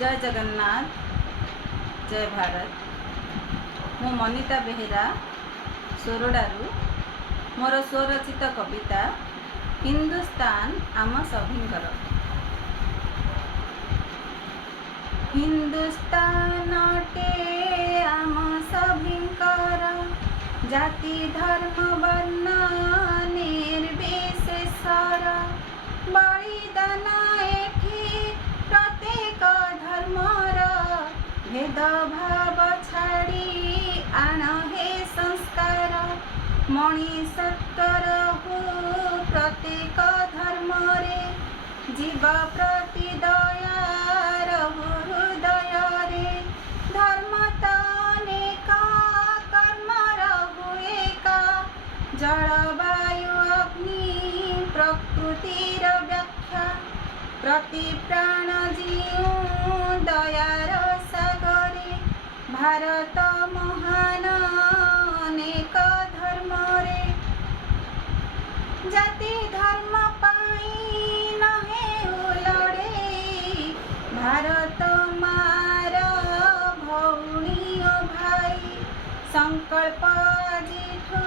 जय जगन्नाथ जय भारत। मु मनिता बेहेरा सोरडारू मोर स्वरचित कविता हिंदुस्तान आम सभींकर। हिंदुस्तानटे आम सभींकर जाति धर्म वर्ण निर्विशेषर बलिदान एठी प्रत्येक धर्मर भेदभाव छाड़ी आण हे संस्कार मणिसत्वर हो प्रत्येक धर्मरे जीव प्रति दया रहु हृदय रे धर्म तनेका कर्म रहु एका जलवायु अग्नि प्रकृतिर व्याख्या प्रति प्राण जीव दयार सागरे भारत महान अनेक धर्म रे जाति धर्म पाई नहे उलड़े भारत मार भौणी भाई संकल्प आजिठू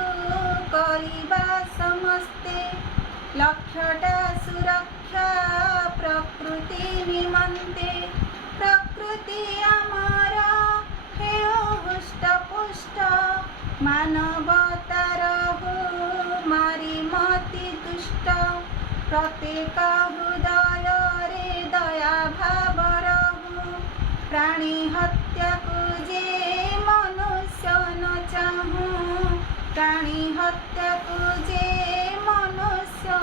करिबा समस्ते लक्ष्यटा सुरक्षा प्रकृति निमंते प्रकृति आमर हेओ हुष्ट पुष्ट मानवतार हो मारी मति दुष्ट प्रत्येक हृदय रे दया भाव रहु प्राणी हत्या को जे मनुष्य न चाहूं प्राणी हत्या को जे मनुष्य